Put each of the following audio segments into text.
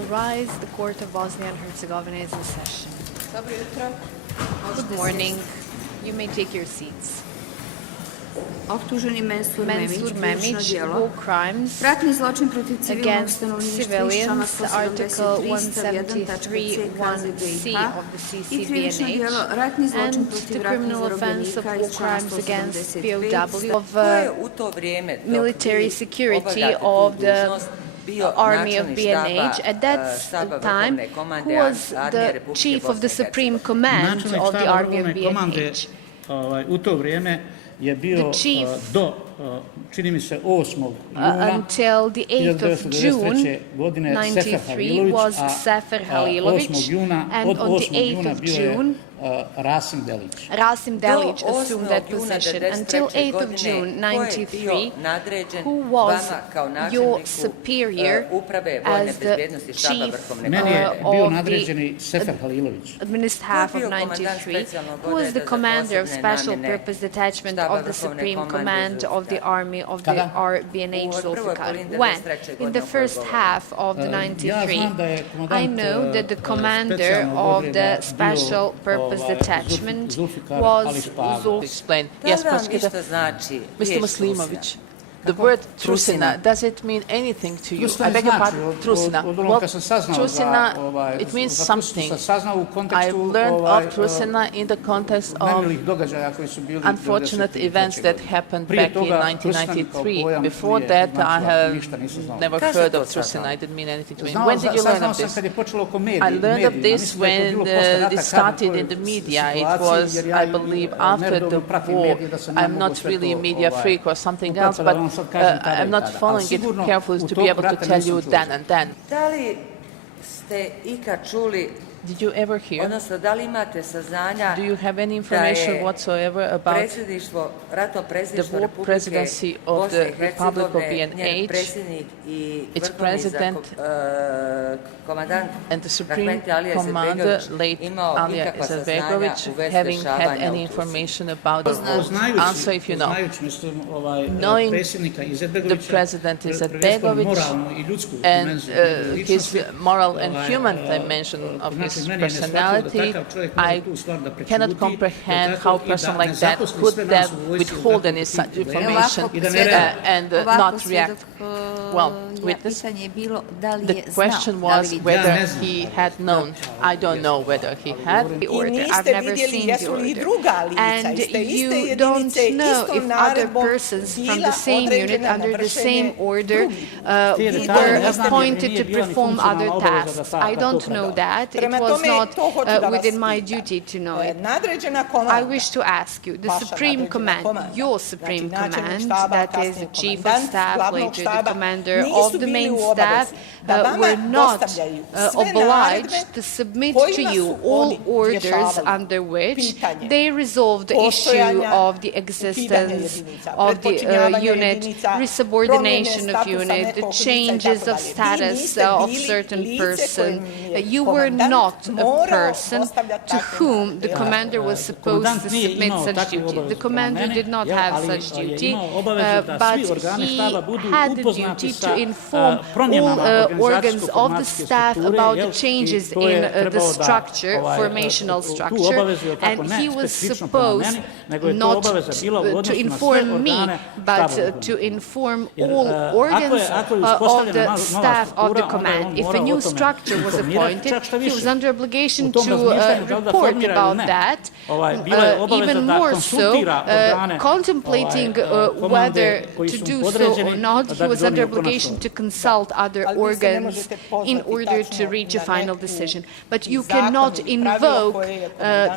all rise. The Court of Bosnia and Herzegovina is in session. Good morning. You may take your seats. Optuženi Mensur Memić, war crimes ratni zločin protiv civilnog against stanovništva iz civilians, člana Article 173 171C of the i krivično djelo ratni CCBNH, zločin and protiv the ratnih criminal offense of zarobljenika war iz člana crimes against 175 POW of military security of the army of BNH. At that time, who was the chief of the supreme command of the army of BNH? U to vrijeme je bio do, čini mi se, 8. juna until the 8th of June 1993 was Sefer Halilovic, and on the 8th of June Rasim Delić assumed that position. Until 8th of June 1993, who was your superior as the chief of the administrative half of 93, who was the commander of special purpose detachment of the supreme command of the army of the RBNH Zulfikar? When? In the first half of the 93. I know that the commander of the special purpose detachment was Zulfikar. Explain. Yes, Mr. Muslimovic. The word Trusina, does it mean anything to you? I beg your pardon, Trusina. Well, Trusina, it means something. I learned of Trusina in the context of unfortunate events that happened back in 1993. Before that, I have never heard of Trusina. It didn't mean anything to me. When did you learn of this? I learned of this when it started in the media. It was, I believe, after the war. I'm not really a media freak or something else, but I'm not following it carefully to be able to tell you then and then. Did you ever hear? Do you have any information whatsoever about the war presidency of the Republic of BNH, its president, and the Supreme Commander, late Alija Izetbegovic, having had any information about it? Answer if you know. Knowing the President Izetbegovic and his moral and human dimension of his personality, I cannot comprehend how a person like that could withhold any such information and not react well with this. The question was whether he had known. I don't know whether he had the order. I've never seen the order. And you don't know if other persons from the same unit under the same order were appointed to perform other tasks. I don't know that. It was not within my duty to know it. I wish to ask you, the Supreme Command, your Supreme Command, that is the Chief of Staff, later the Commander of the main staff, were not obliged to submit to you all orders under which they resolved the issue of the existence of the unit, resubordination of unit, the changes of status of certain person. You were not a person to whom the commander was supposed to submit such duty. The commander did not have such duty, but he had the duty to inform all organs of the staff about the changes in the structure, formational structure, and he was supposed not to inform me, but to inform all organs of the staff of the command. If a new structure was appointed, he was under obligation to report about that, even more so, contemplating whether to do so or not. He was under obligation to consult other organs in order to reach a final decision. But you cannot invoke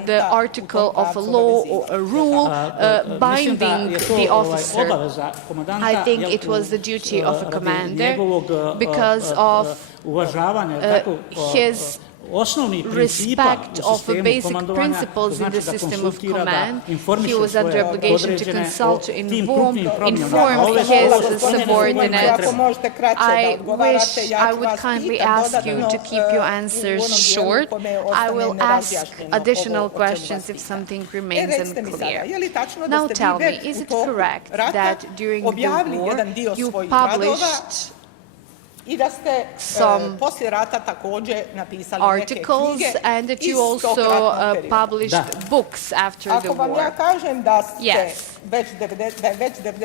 the article of a law or a rule binding the officer. I think it was the duty of a commander because of his respect of basic principles in the system of command. He was under obligation to consult, to inform his subordinates. I would kindly ask you to keep your answers short. I will ask additional questions if something remains unclear. Now tell me, is it correct that during the war you published some articles and that you also published books after the war. Yes.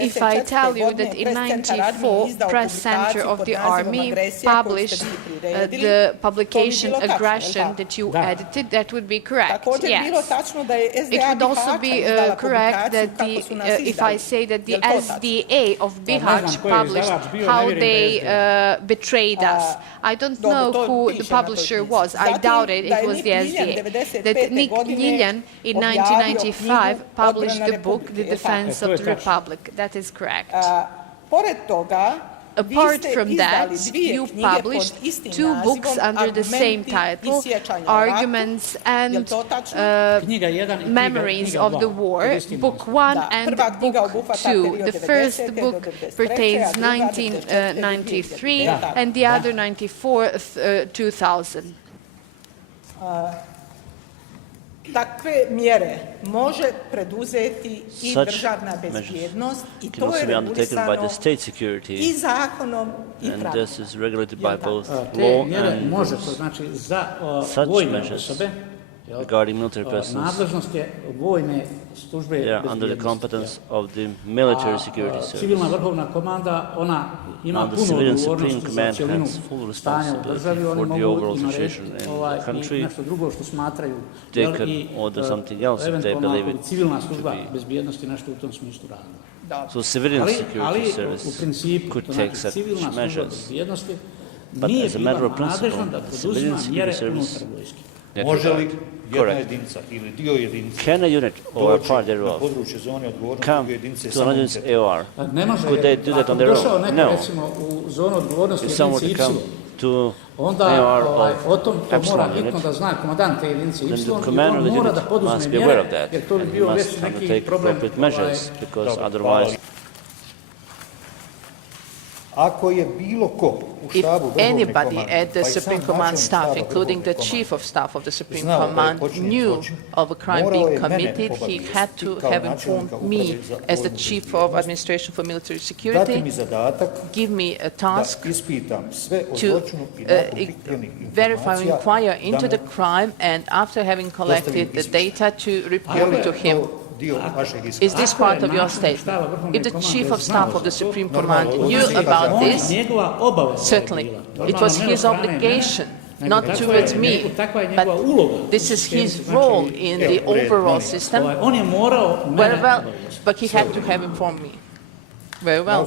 If I tell you that in 1994, Press Center of the Army published the publication Aggression that you edited, that would be correct, yes. It would also be correct that if I say that the SDA of Bihać published how they betrayed us. I don't know who the publisher was. I doubt it was the SDA. That Nick Ljiljan in 1995 published the book The Defense of the Republic. That is correct. Apart from that, you published two books under the same title, Arguments and Memories of the War, Book 1 and Book 2. The first book pertains 1993 and the other 2000. Takve mjere može preduzeti i državna bezbjednost i to je regulisano i zakonom i pravilom. Te mjere može, to znači za vojne osobe, nadležnost je vojne službe bezbjednosti. Civilna vrhovna komanda, ona ima puno odgovornost za cijelinu stanja u državi, oni mogu i narediti i nešto drugo što smatraju i eventualno ako civilna služba bezbjednosti nešto u tom smislu radi. Ali u principu, to znači civilna služba bezbjednosti nije bila nadležna da poduzima mjere unutar vojske. Može li jedna jedinica ili dio jedinice doći na područje zone odgovornosti druge jedinice samouce? Ne može, ako bi došao neko recimo u zonu odgovornosti jedinice Y, onda o tom to mora hitno da zna komandant te jedinice Y i on mora da poduzme mjere, jer to bi bio već neki problem. Ako je bilo ko u If štabu vrhovne anybody komande, at the pa i sam Supreme Command načelnik staff, štaba including the vrhovne Chief of komande, Staff of the Supreme znao da je Command, počinjen knew zločin, of a crime morao being je mene committed, he had to obavijestiti have kao informed načelnika me uprave za as the vojnu Chief of bezbjednost, Administration for Military dati mi Security, zadatak give me a da task ispitam sve o to zločinu i nakon prikupljenih verify or informacija inquire into the crime, and after having collected the data, to report to him. Is this part of your statement? If the Chief of Staff of the Supreme Command knew about this, certainly, it was his obligation, not towards me, but this is his role in the overall system. Very well, but he had to have informed me. Very well.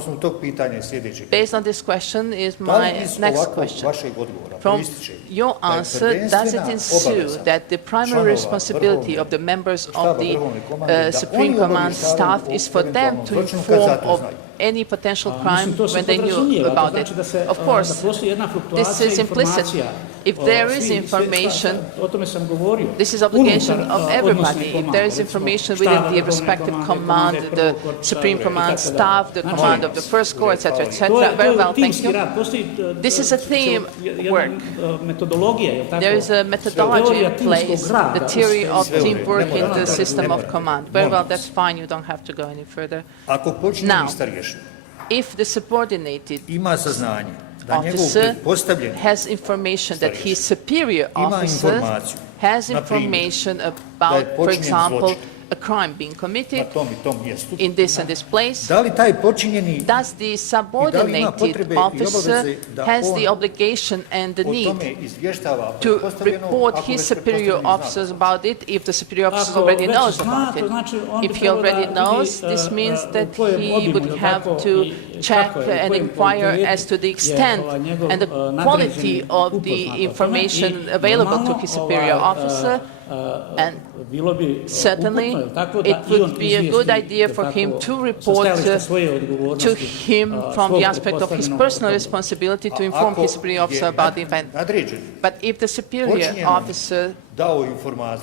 Based on this question is my next question. From your answer, does it ensue that the primary responsibility of the members of the Supreme Command staff is for them to inform of any potential crime when they knew about it? Of course, this is implicit. If there is information, this is obligation of everybody. If there is information within the respective command, the Supreme Command staff, the command of the First Corps, etc., etc., very well, thank you. This is a team work. There is a methodology in place, the theory of teamwork in the system of command. Very well, that's fine, you don't have to go any further. Now, if the subordinated officer has information that his superior officer has information about, for example, a crime being committed in this and this place, does the subordinated officer has the obligation and the need to report his superior officers about it if the superior officer already knows about it? If he already knows, this means that he would have to check and inquire as to the extent and the quality of the information available to his superior officer. And certainly it would be a good idea for him to report to him from the aspect of his personal responsibility to inform his superior officer about the event. But if the superior officer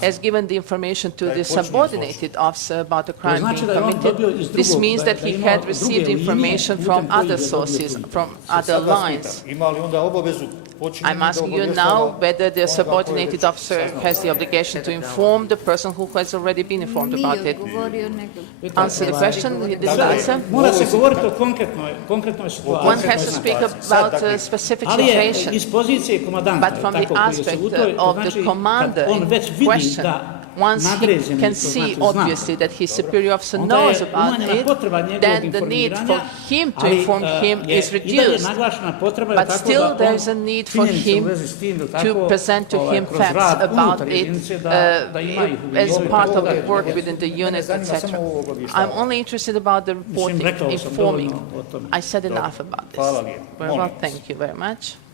has given the information to the subordinated officer about the crime being committed, this means that he had received information from other sources, from other lines. I'm asking you now whether the subordinated officer has the obligation to inform the person who has already been informed about Nije it. odgovorio nego... Answer the question, he didn't answer. Mora se govoriti o konkretnoj situaciji. One has to speak about a specific Ali je situation, iz pozicije komandanta, but from the tako koji se aspect u toj, of znači, the commander kad on već in vidi question, da once he nadređeni can to see znači zna, obviously that his superior officer onda je knows about umanjena it, potreba njegovog then the need for informiranja, him to ali inform him je is i dalje reduced. naglašena potreba But tako still da there on is a need for činjenice u him vezi s tim, da to tako, present to him kroz facts rad about unutar it jedinice da ima ih u as vidu. part of the work within the unit, etc. I'm only interested about the reporting, rekao sam informing. dovoljno o tome. I said enough about this. Hvala lijepo. Very well, Molim vas. thank you very much.